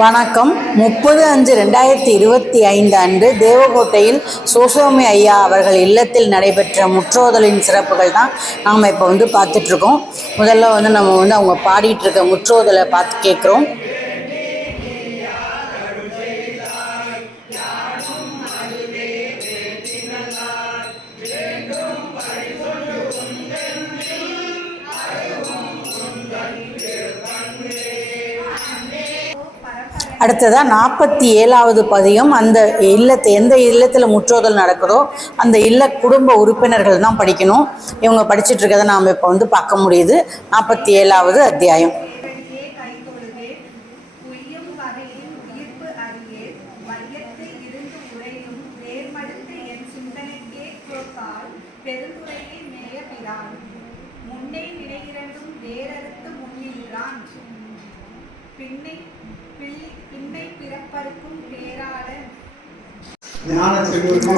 வணக்கம். முப்பது அஞ்சு ரெண்டாயிரத்தி இருபத்தி ஐந்து அன்று தேவகோட்டையில் சோசோமி ஐயா அவர்கள் இல்லத்தில் நடைபெற்ற முற்றோதலின் சிறப்புகள் தான் நாம் இப்போ வந்து பார்த்துட்ருக்கோம் முதல்ல வந்து நம்ம வந்து அவங்க பாடிட்டு இருக்க முற்றோதலை பார்த்து கேட்குறோம் அடுத்ததாக நாற்பத்தி ஏழாவது பதியம் அந்த இல்லத்தை எந்த இல்லத்தில் முற்றோதல் நடக்குதோ அந்த இல்ல குடும்ப உறுப்பினர்கள் தான் படிக்கணும். இவங்க படிச்சுட்டு இருக்கதை நாம் இப்போ வந்து பார்க்க முடியுது. நாற்பத்தி ஏழாவது அத்தியாயம்.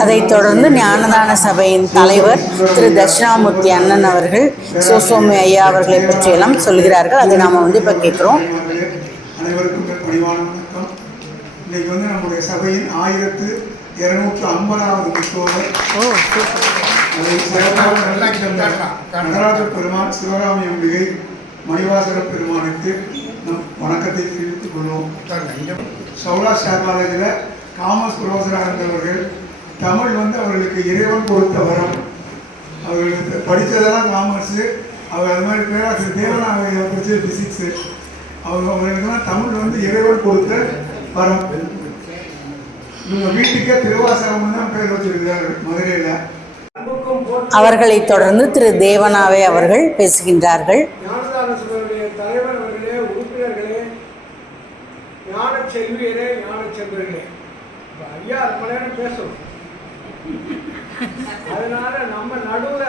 அதைத் தொடர்ந்து ஞானதான சபையின் தலைவர் திரு தட்சிணாமூர்த்தி அண்ணன் அவர்கள் சோசோமி ஐயா அவர்களை பற்றியெல்லாம் சொல்கிறார்கள். அதை நாம் வந்து இப்போ கேட்குறோம். அனைவருக்கும் பணிவான வணக்கம். இன்னைக்கு வந்து நம்முடைய சபையின் ஆயிரத்து இருநூற்று ஐம்பதாவது புத்தோதர் நடராஜ பெருமான் சிவராமி அம்பிகை மணிவாசர பெருமானுக்கு நம் வணக்கத்தை தெரிவித்துக் கொள்வோம். சௌலா சௌராஷ்டிரா காலேஜில் காமர்ஸ் புரோசராக இருந்தவர்கள் தமிழ் வந்து அவர்களுக்கு இறைவன் கொடுத்த வரம். அவர்களுக்கு படித்ததெல்லாம் காமர்ஸு. அவர் அது மாதிரி பேராசிரியர் தேவநாகரியை படித்தது ஃபிசிக்ஸு அவங்க அவங்களுக்குலாம் தமிழ் வந்து இறைவன் கொடுத்த வரம். இவங்க வீட்டுக்கே திருவாசகம் தான் பேர் வச்சிருக்கிறார்கள் மதுரையில். அவர்களைத் தொடர்ந்து திரு தேவனாவே அவர்கள் பேசுகின்றார்கள். தலைவர் அவர்களே உறுப்பினர்களே ஞான செல்வியரே ஞான செல்வர்களே இப்ப ஐயா ரொம்ப நேரம் பேசும் அதனால நம்ம நடுவில்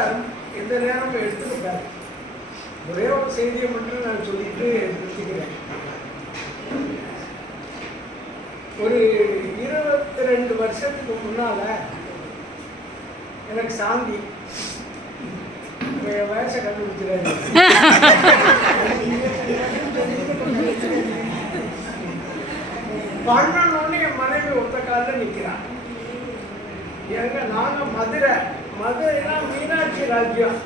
எந்த நேரமும் எடுத்துக்கிட்டாரு ஒரே ஒரு செய்தியை மட்டும் நான் சொல்லிட்டு நிறுத்திக்கிறேன் ஒரு இருபத்தி ரெண்டு வருஷத்துக்கு முன்னால எனக்கு சாந்தி. வயசை கண்டுபிடிச்சிடாரு எங்க நாங்க மதுரை மதுரைனா மீனாட்சி ராஜ்யம்.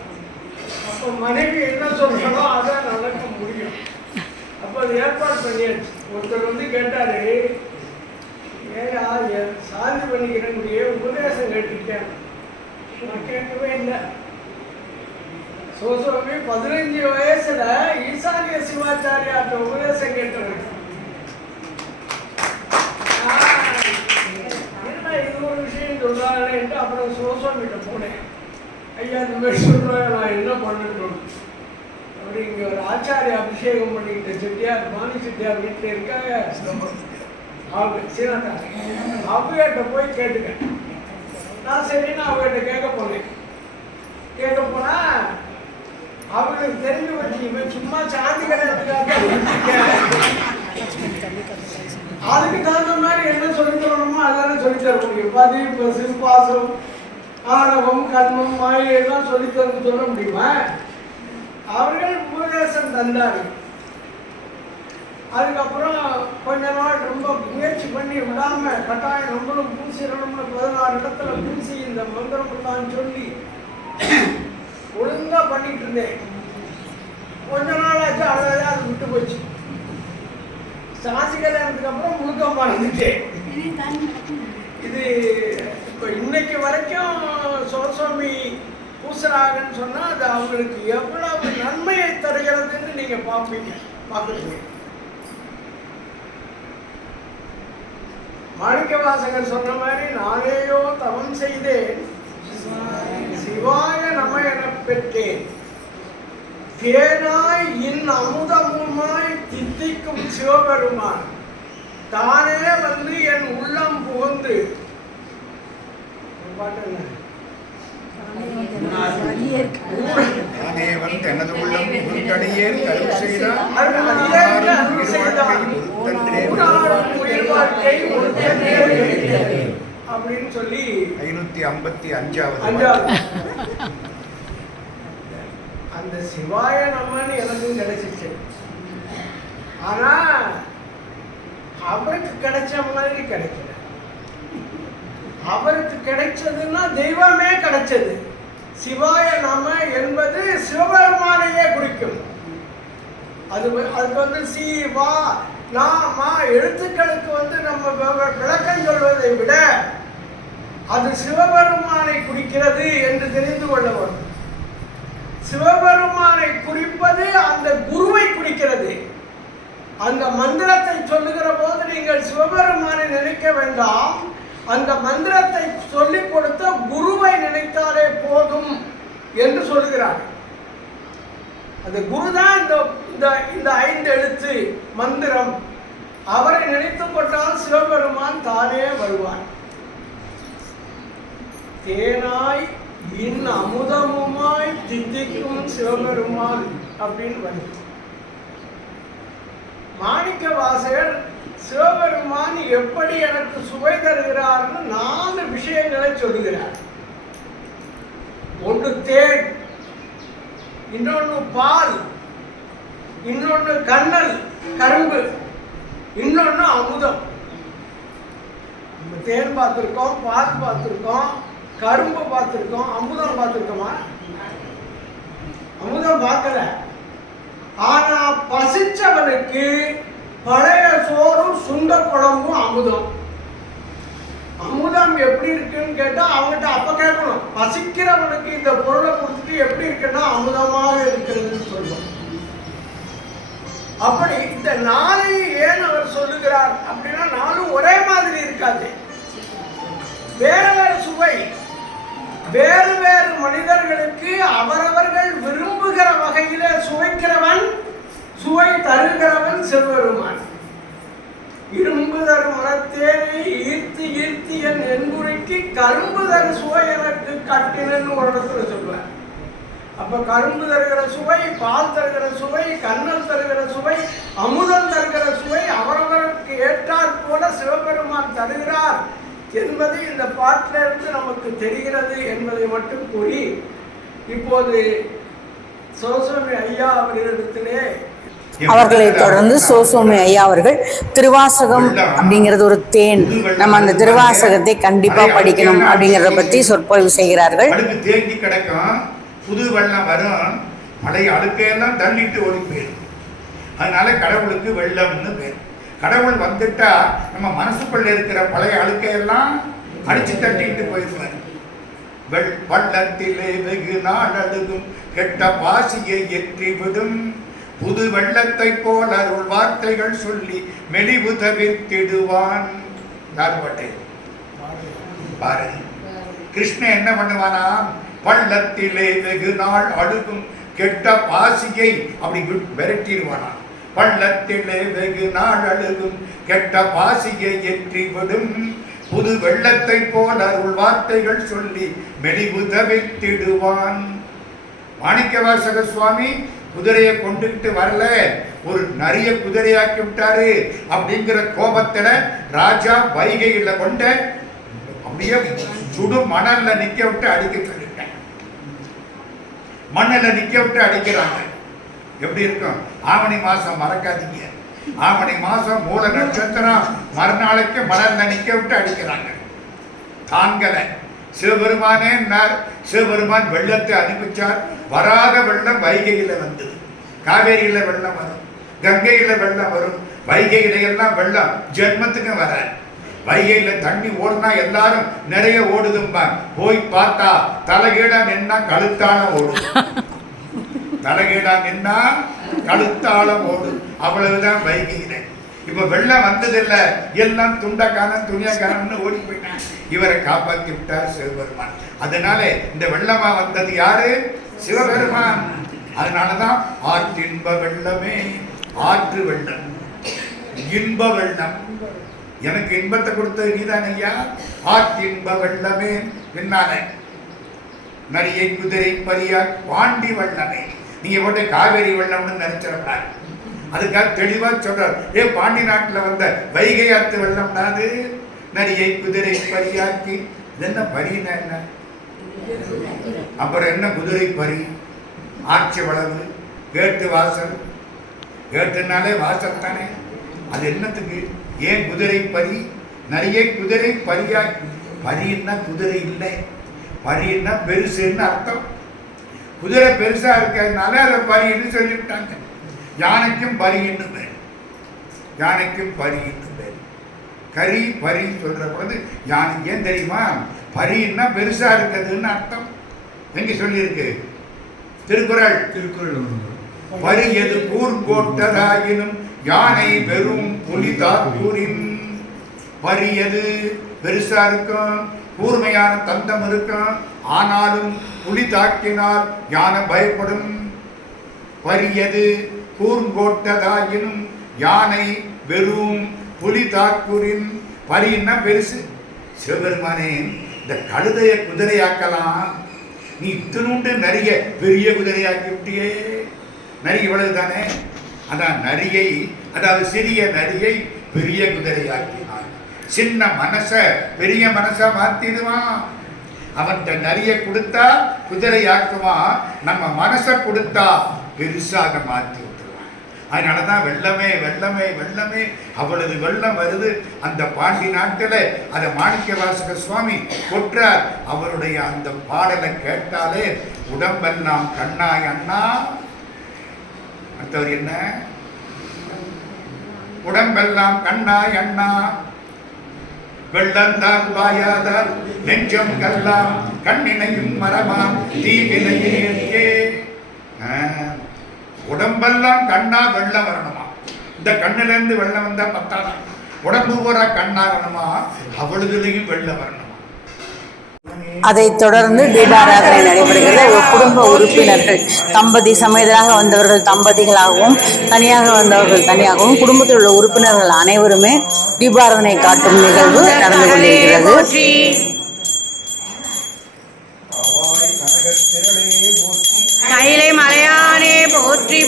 அப்போ மனைவி என்ன சொல்றனோ அதான் நடக்க முடியும். அப்போ அது ஏற்பாடு பண்ணியாச்சு. ஒருத்தர் வந்து கேட்டாரு ஏயா என் சாந்தி பண்ணிக்கிறேன் உபதேசம் கேட்டுட்டேன் நான் கேட்கவே இல்லை. சோசுவாமி பதினஞ்சு வயசுல ஈசானிய சிவாச்சாரியாட்ட உபதேசம் கேட்டவன் என்ன இது ஒரு என்று அப்புறம் சோசோமிட்ட போனேன். ஐயா இந்த மாதிரி சொல்கிறாங்க நான் என்ன பண்ணணும்? அப்படி இங்கே ஒரு ஆச்சாரிய அபிஷேகம் பண்ணிக்கிட்ட செட்டியார் மாணி செட்டியார் வீட்டில் இருக்காங்க. அவங்க சீனாக்கா அவங்ககிட்ட போய் கேட்டுக்கேன் நான் சரின்னு அவங்ககிட்ட கேட்க போனேன் கேட்க போனா அவங்களுக்கு தெரிஞ்சு வச்சு இவன் சும்மா சாந்தி கல்யாணத்துக்காக அதுக்கு தகுந்த மாதிரி என்ன சொல்லி தரணுமோ அதெல்லாம் சொல்லி தர முடியும். பதி சிம்பாசம் பாசம் ஆணவம் கர்மம் மாயை எல்லாம் சொல்லி தர சொல்ல முடியுமா? அவர்கள் உபதேசம் தந்தார்கள். அதுக்கப்புறம் கொஞ்ச நாள் ரொம்ப முயற்சி பண்ணி விடாம கட்டாயம் நம்மளும் பூசிடணும்னு பதினாறு இடத்துல பூசி இந்த மந்திரம் தான் சொல்லி ஒழுங்கா பண்ணிட்டு இருந்தேன். கொஞ்ச நாள் ஆச்சு அது விட்டு போச்சு. சாசி கல்யாணத்துக்கு அப்புறம் முழுக்க மறந்துட்டேன் இது இப்போ இன்னைக்கு வரைக்கும் சோசாமி பூசராகன்னு சொன்னால் அது அவங்களுக்கு எவ்வளவு நன்மையை தருகிறதுன்னு நீங்கள் பார்ப்பீங்க பார்க்குறீங்க மாணிக்க வாசகர் சொன்ன மாதிரி நானேயோ தவம் செய்தேன் சிவாய நம எனப் பெற்றேன். தேனாய் இன் அமுதமுமாய் தித்திக்கும் சிவபெருமான் தானே வந்து என் உள்ளம் புகுந்து. பாட்டு தனது உள்ளம் செய்தார். அடியேற்கு அருள். அப்படின்னு சொல்லி ஐநூத்தி ஐம்பத்தி அஞ்சாவது அந்த சிவாய நம்மன்னு எனக்கும் கிடைச்சிச்சு ஆனா அவருக்கு கிடைச்ச மாதிரி கிடைக்கல. அவருக்கு கிடைச்சதுன்னா தெய்வமே கிடைச்சது. சிவாய நம என்பது சிவபெருமானையே குறிக்கும். அது அதுக்கு வந்து சி வா நாமா எழுத்துக்களுக்கு வந்து நம்ம விளக்கம் சொல்வதை விட அது சிவபெருமானை குறிக்கிறது என்று தெரிந்து கொள்ள வேண்டும் சிவபெருமானை குறிப்பது அந்த குருவை குறிக்கிறது. அந்த மந்திரத்தை சொல்லுகிற போது நீங்கள் சிவபெருமானை நினைக்க வேண்டாம். அந்த மந்திரத்தை சொல்லிக் கொடுத்த குருவை நினைத்தாலே போதும் என்று சொல்லுகிறார். அந்த குரு தான் இந்த இந்த இந்த ஐந்து எழுத்து மந்திரம். அவரை நினைத்துக் கொண்டால் சிவபெருமான் தானே வருவார். தேனாய் இன் அமுதமுமாய் தித்திக்கும் சிவபெருமான் அப்படின்னு வருது. மாணிக்க வாசகர் சிவபெருமான் எப்படி எனக்கு சுவை தருகிறார்னு நாலு விஷயங்களை சொல்லுகிறார். ஒன்று தேன் இன்னொன்று பால் இன்னொன்று கண்ணல் கரும்பு இன்னொன்று அமுதம். நம்ம தேன் பார்த்துருக்கோம் பால் பார்த்துருக்கோம் கரும்பு பார்த்துருக்கோம் அமுதம் பார்த்துருக்கோமா? அமுதம் பார்க்கல. ஆனா பசிச்சவனுக்கு பழைய சோறும் சுண்ட குழம்பும் அமுதம். அமுதம் எப்படி இருக்குன்னு கேட்டா அவங்ககிட்ட அப்ப கேட்கணும். பசிக்கிறவனுக்கு இந்த பொருளை கொடுத்துட்டு எப்படி இருக்குன்னா அமுதமாக இருக்கிறதுன்னு சொல்லுவோம் அப்படி இந்த நாளை ஏன் அவர் சொல்லுகிறார் அப்படின்னா நாளும் ஒரே மாதிரி இருக்காது. வேற வேறு சுவை. வேறு வேறு மனிதர்களுக்கு அவரவர்கள் விரும்புகிற வகையிலே சுவை தருகிறவன் சிவபெருமான். இரும்பு தரு மரத்தேனை ஈர்த்து ஈர்த்து என் என்புரைக்கு கரும்பு தரு சுவை எனக்கு கட்டினன்னு ஒரு இடத்துல சொல்லுவேன் அப்ப கரும்பு தருகிற சுவை பால் தருகிற சுவை கண்ணல் தருகிற சுவை அமுதம் தருகிற சுவை அவரவருக்கு ஏற்றாற் போல சிவபெருமான் தருகிறார் என்பது இந்த பாட்டிலிருந்து நமக்கு தெரிகிறது என்பதை மட்டும் கூறி இப்போது சோசமி ஐயா அவர்களிடத்திலே அவர்களை தொடர்ந்து சோசோமி ஐயா அவர்கள் திருவாசகம் அப்படிங்கிறது ஒரு தேன். நம்ம அந்த திருவாசகத்தை கண்டிப்பா படிக்கணும் அப்படிங்கிறத பத்தி சொற்பொழிவு செய்கிறார்கள். தேங்கி கிடக்கும் புது வெள்ளம் வரும். மழை அழுக்கையெல்லாம் தள்ளிட்டு ஓடி போயிடும். அதனால கடவுளுக்கு வெள்ளம்னு பேர். கடவுள் வந்துட்டா நம்ம மனசுக்குள்ள இருக்கிற பழைய அழுக்கையெல்லாம் அடிச்சு தட்டிட்டு போயிடுவார் வெள் வள்ளத்திலே வெகு நாள் அழுகும். கெட்ட பாசியை எற்றி விடும் புது வெள்ளத்தை போல் அருள் வார்த்தைகள் சொல்லி மெலிவு தவிர்த்திடுவான் தார்பட்டை பாரதி. கிருஷ்ணன் என்ன பண்ணுவானா? பள்ளத்திலே வெகு நாள் அழுகும் கெட்ட பாசியை அப்படி வி- விரட்டிடுவானா? பள்ளத்திலே வெகு நாள் அழுகும் கெட்ட பாசியை எற்றி விடும். புது வெள்ளத்தை போல் அருள் வார்த்தைகள் சொல்லி மெலிவு தவிர்த்திடுவான் மாணிக்கவாசக சுவாமி குதிரையை கொண்டுகிட்டு வரல. ஒரு நிறைய குதிரையாக்கி விட்டாரு அப்படிங்கிற கோபத்துல ராஜா வைகையில கொண்ட அப்படியே சுடு மணல்ல நிக்க விட்டு அடிக்க சொல்லிட்டேன் மண்ணில் நிக்க விட்டு அடிக்கிறாங்க. எப்படி இருக்கும்? ஆவணி மாசம் மறக்காதீங்க. ஆவணி மாசம் மூல நட்சத்திரம் மறுநாளைக்கு மணல்ல நிக்க விட்டு அடிக்கிறாங்க. தாங்கலை. சிவபெருமானே என்னார்? சிவபெருமான் வெள்ளத்தை அனுப்பிச்சார். வராத வெள்ளம் வைகையில் வந்தது. காவேரியில் வெள்ளம் வரும். கங்கையில் வெள்ளம் வரும். வைகையில எல்லாம் வெள்ளம். ஜென்மத்துக்கு வராது. வைகையில் தண்ணி ஓடுனா எல்லாரும் நிறைய ஓடுதும்பா. போய் பார்த்தா தலைகீழா நின்னா கழுத்தால ஓடும். தலைகீழா நின்னா கழுத்தால ஓடும். அவ்வளவுதான் வைகையில. இப்ப வெள்ளம் வந்ததில்ல. எல்லாம் துண்டக்கான துணியக்காரன்னு ஓடி போயிட்டான். இவரை காப்பாத்தி விட்டார் சிவபெருமான். அதனால இந்த வெள்ளமா வந்தது யாரு? சிவபெருமான். அதனாலதான் ஆற்றின்ப வெள்ளமே. ஆற்று வெள்ளம். இன்ப வெள்ளம். எனக்கு இன்பத்தை கொடுத்தது நீதான் ஐயா? ஆற்றின்ப வெள்ளமே பின்னால நரியை குதிரை பரியா பாண்டி வெள்ளமே. நீங்க போட்டு காவேரி வெள்ளம்னு நினைச்சிடக்கூடாது அதுக்காக தெளிவாக சொல்றார். ஏ பாண்டி நாட்டில் வந்த வைகை ஆத்து வெள்ளம்னா அது நரியை குதிரை பரியாக்கி. இது என்ன பரினா என்ன? அப்புறம் என்ன குதிரை பரி? ஆட்சி வளவு கேட்டு வாசல். கேட்டுனாலே வாசல் தானே? அது என்னத்துக்கு? ஏன் குதிரை பரி? நிறைய குதிரை பரியாக்கி. பரின்னா குதிரை இல்லை. பரின்னா பெருசுன்னு அர்த்தம். குதிரை பெருசாக இருக்கிறதுனால அதை பரின்னு சொல்லிவிட்டாங்க. யானைக்கும் பரின்னு பேர் யானைக்கும் பரின்னு பேர் கரி பரி சொல்ற பொழுது யானை ஏன் தெரியுமா? பரின்னா பெருசா இருக்குதுன்னு அர்த்தம். எங்க சொல்லியிருக்கு? திருக்குறள். திருக்குறள் வரியது கூர்கோட்டதாயினும் யானை வெறும் புலிதாக்கூரின் வரியது பெருசா இருக்கும்? கூர்மையான தந்தம் இருக்கும். ஆனாலும் புலி தாக்கினால் யானை பயப்படும். வரியது கூர்ங்கோட்டதாயினும் யானை வெறும் புலி தாக்கூரின் பரின்னா பெருசு சிவபெருமானே இந்த கழுதைய குதிரையாக்கலாம். நீ இத்தனுண்டு நரிய பெரிய குதிரையாக்கி விட்டியே. நரி இவ்வளவு தானே அதான் நரியை அதாவது சிறிய நரியை பெரிய குதிரையாக்கினான். சின்ன மனச பெரிய மனசா மாத்திடுவான். அவன் நரிய கொடுத்தா குதிரையாக்குவான். நம்ம மனசை கொடுத்தா பெருசாக மாற்றி அதனால தான் வெள்ளமே வெள்ளமே வெள்ளமே. அவ்வளவு வெள்ளம் வருது. அந்த பாண்டி நாட்டில் அதை மாணிக்க வாசக சுவாமி கொற்றார். அவருடைய அந்த பாடலை கேட்டாலே உடம்பெல்லாம் கண்ணாய் அண்ணா. அடுத்தவர் என்ன? உடம்பெல்லாம் கண்ணாய் அண்ணா. வெள்ளந்தான் வாயாதார் நெஞ்சம் கல்லாம் கண்ணினையும் மரமா தீவினையே உடம்பெல்லாம் கண்ணா வெள்ளம் வரணுமா? இந்த கண்ணுல இருந்து வெள்ளம் வந்தா பத்தாதா? உடம்பு பூரா கண்ணா வரணுமா? அவ்வளவுலையும் வெள்ளம் வரணுமா? அதைத் தொடர்ந்து தீபாராதனை நடைபெறுகிறது. ஒரு குடும்ப உறுப்பினர்கள் தம்பதி சமேதராக வந்தவர்கள் தம்பதிகளாகவும் தனியாக வந்தவர்கள் தனியாகவும் குடும்பத்தில் உள்ள உறுப்பினர்கள் அனைவருமே தீபாராதனை காட்டும் நிகழ்வு நடந்து கொண்டிருக்கிறது.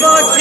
போற்றி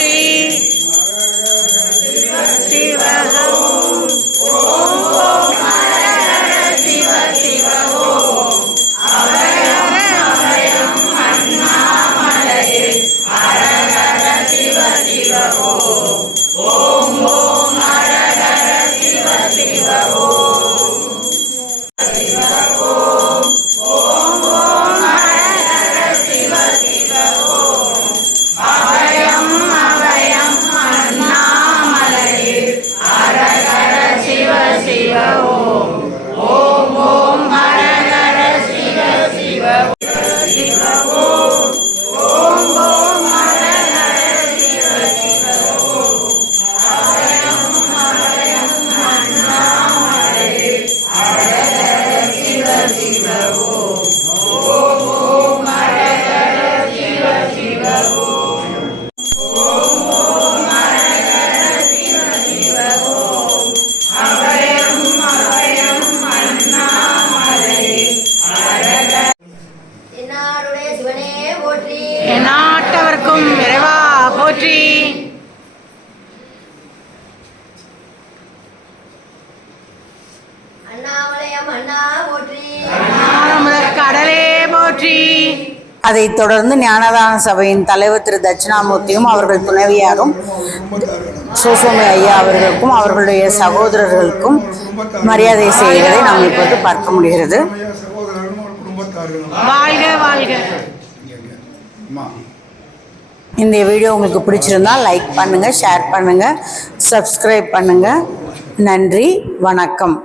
அதைத் தொடர்ந்து ஞானதான சபையின் தலைவர் திரு தட்சிணாமூர்த்தியும் அவர்கள் துணைவியாரும் சோசோமி ஐயா அவர்களுக்கும் அவர்களுடைய சகோதரர்களுக்கும் மரியாதை செய்வதை நாம் இப்போது பார்க்க முடிகிறது. வாழ்க வாழ்க. இந்த வீடியோ உங்களுக்கு பிடிச்சிருந்தா லைக் பண்ணுங்கள் ஷேர் பண்ணுங்கள் சப்ஸ்கிரைப் பண்ணுங்கள் நன்றி வணக்கம்.